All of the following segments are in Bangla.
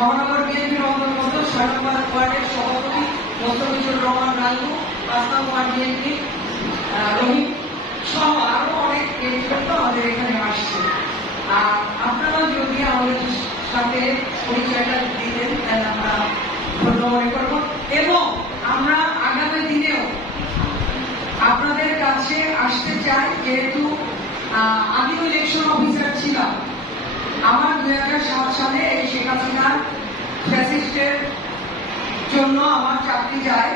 মহানগর বিএনপির অন্তর্গত সারাবাদ ওয়ার্ডের সভাপতি মোস্তফিজুর রহমান লালু পাঁচটা ওয়ার্ড বিএনপি রহিম সহ আরও অনেক নেতৃত্ব আমাদের এখানে আসছে। আর আপনারা যদি আমাদের সাথে পরিচয়টা দিতেন, তাহলে আমরা ধন্য মনে করব। এবং আমরা আগামী দিনেও আপনাদের কাছে আসতে চাই, যেহেতু ফ্যাসিস্টের জন্য আমার চাকরি যায়।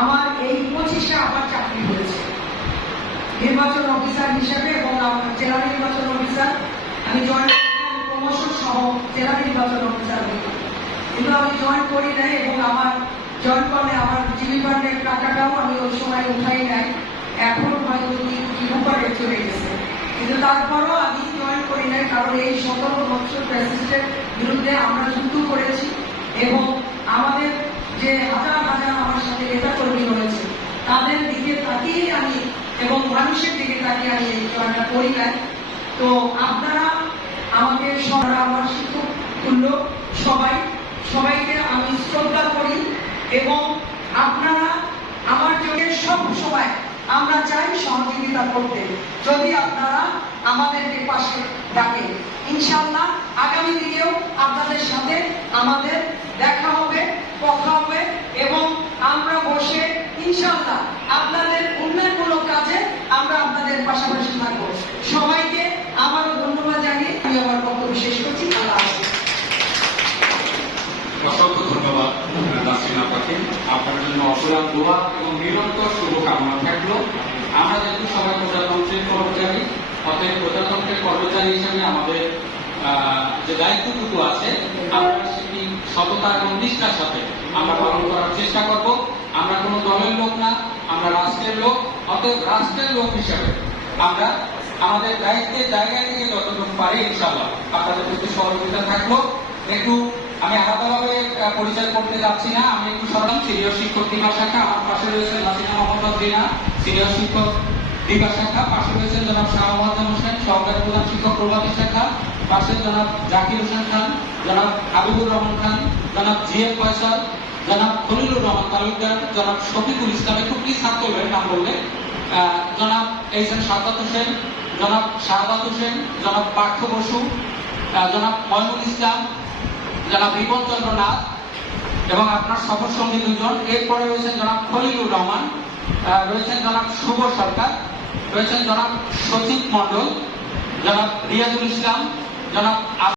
আমার এই পঁচিশে আমার চাকরি হয়েছে। নির্বাচন অফিসার হিসেবে এবং জেলা নির্বাচন অফিসার, আমি জয়েন প্রমোশন সহ জেলা নির্বাচন অফিসার কিন্তু আমি জয়েন করি নাই এবং আমার জয়েন করলে আমার টাকাটাও আমি ওই সময় উঠাই এখন হয়তো চলে গেছে। কিন্তু তারপরও আমি জয়েন করি নাই কারণ এই সতেরো বছর বিরুদ্ধে আমরা যুদ্ধ করেছি। এবং আমাদের যে হাজার হাজার আমার সাথে নেতা কর্মী রয়েছে, তাদের দিকে তাকিয়ে আমি এবং মানুষের দিকে তাকিয়ে আমি এই জয়টা করি নাই। তো আপনারা আমাকে সবাই আমার শিক্ষক সবাই, সবাইকে আমি শ্রদ্ধা করি এবং আপনারা আমার জন্য সব সময় আমরা চাই সহযোগিতা করতে। যদি আপনারা আমাদেরকে পাশে ডাকে ইনশাল্লাহ আগামী দিনেও আপনাদের সাথে আমাদের দেখা হবে, কথা হবে এবং আমরা বসে ইনশাল্লাহ আপনাদের উন্নয়নমূলক কাজে আমরা আপনাদের পাশাপাশি থাকব। সবাইকে আবারও ধন্যবাদ জানিয়ে আমি আমার বক্তব্য শেষ করছি। আল্লাহ। অসংখ্য ধন্যবাদ নাসরিন আপাকে আপনার জন্য অপরাধ দোয়া এবং নিরন্তর শুভকামনা থাকল। আমরা যেহেতু সবাই প্রজাতন্ত্রের কর্মচারী, অতএব প্রজাতন্ত্রের কর্মচারী হিসেবে আমাদের যে দায়িত্বটুকু আছে, আমরা সেটি সততা এবং নিষ্ঠার সাথে আমরা পালন করার চেষ্টা করব। আমরা কোনো দলের লোক না, আমরা রাষ্ট্রের লোক, অতএব রাষ্ট্রের লোক হিসেবে আমরা আমাদের দায়িত্বের জায়গা থেকে যতটুকু পারি, ইনশাআল্লাহ আপনাদের প্রতি সহযোগিতা থাকল। একটু আমি আলাদাভাবে পরিচয় করতে যাচ্ছি না, আমি একটু সরলাম সিনিয়র শিক্ষক দিবা শাখা, আমার পাশে রয়েছেন নাসিনা মোহাম্মদ রিনা সিনিয়র শিক্ষক দিবা শাখা, পাশে রয়েছেন জনাব শাহ মোহাম্মদ হোসেন, সহকারী প্রধান শিক্ষক প্রভাতী শাখা। পাশে জনাব জাকির হোসেন খান, জনাব হাবিবুর রহমান খান, জনাব জি এফ ফয়সাল, জনাব খলিলুর রহমান তালুকদার, জনাব শফিকুল ইসলাম একটু হাত করবেন নাম বললে জনাব এইচ এম সাদাত হোসেন, জনাব শাহাদাত হোসেন, জনাব পার্থ বসু জনাব ময়মুল ইসলাম, জনাব রিপন চন্দ্র নাথ এবং আপনার সফর সঙ্গী দুজন। এরপরে রয়েছেন জনাব খলিলুর রহমান রয়েছেন জনাব শুভ সরকার, রয়েছেন জনাব সচিব মন্ডল জনাব রিয়াজুল ইসলাম জনাব